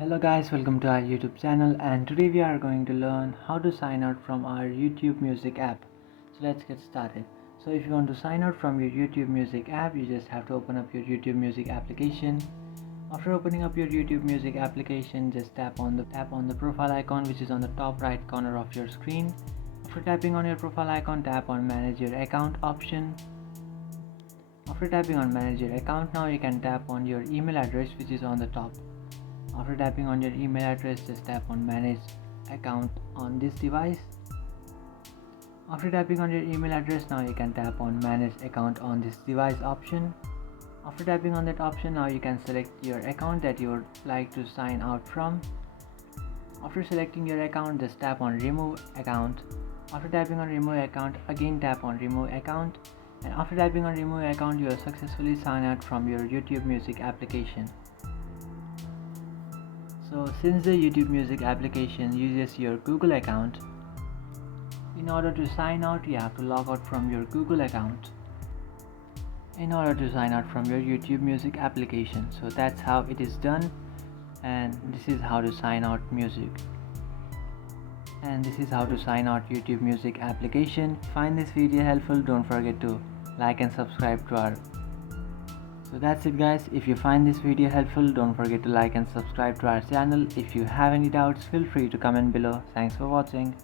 Hello guys, welcome to our YouTube channel, and today we are going to learn how to sign out from our YouTube Music app. So let's get started. So if you want to sign out from your YouTube Music app, you just have to open up your YouTube Music application. After opening up your YouTube Music application, just tap on the profile icon, which is on the top right corner of your screen. After tapping on your profile icon, tap on manage your account option. After tapping on manage your account, now you can tap on your email address, which is on the top. After tapping on your email address, just tap on manage account on this device. After tapping on your email address, now you can tap on manage account on this device option. After tapping on that option, now you can select your account that you would like to sign out from. After selecting your account, just tap on remove account. After tapping on remove account, again tap on remove account. And after tapping on remove account, you are successfully signed out from your YouTube Music application. So since the YouTube Music application uses your Google account, in order to sign out, you have to log out from your Google account in order to sign out from your YouTube Music application. So that's how it is done, and this is how to sign out music. And this is how to sign out YouTube Music application. Find this video helpful, don't forget to like and subscribe to our. So that's it guys. If you find this video helpful, don't forget to like and subscribe to our channel. If you have any doubts, feel free to comment below. Thanks for watching.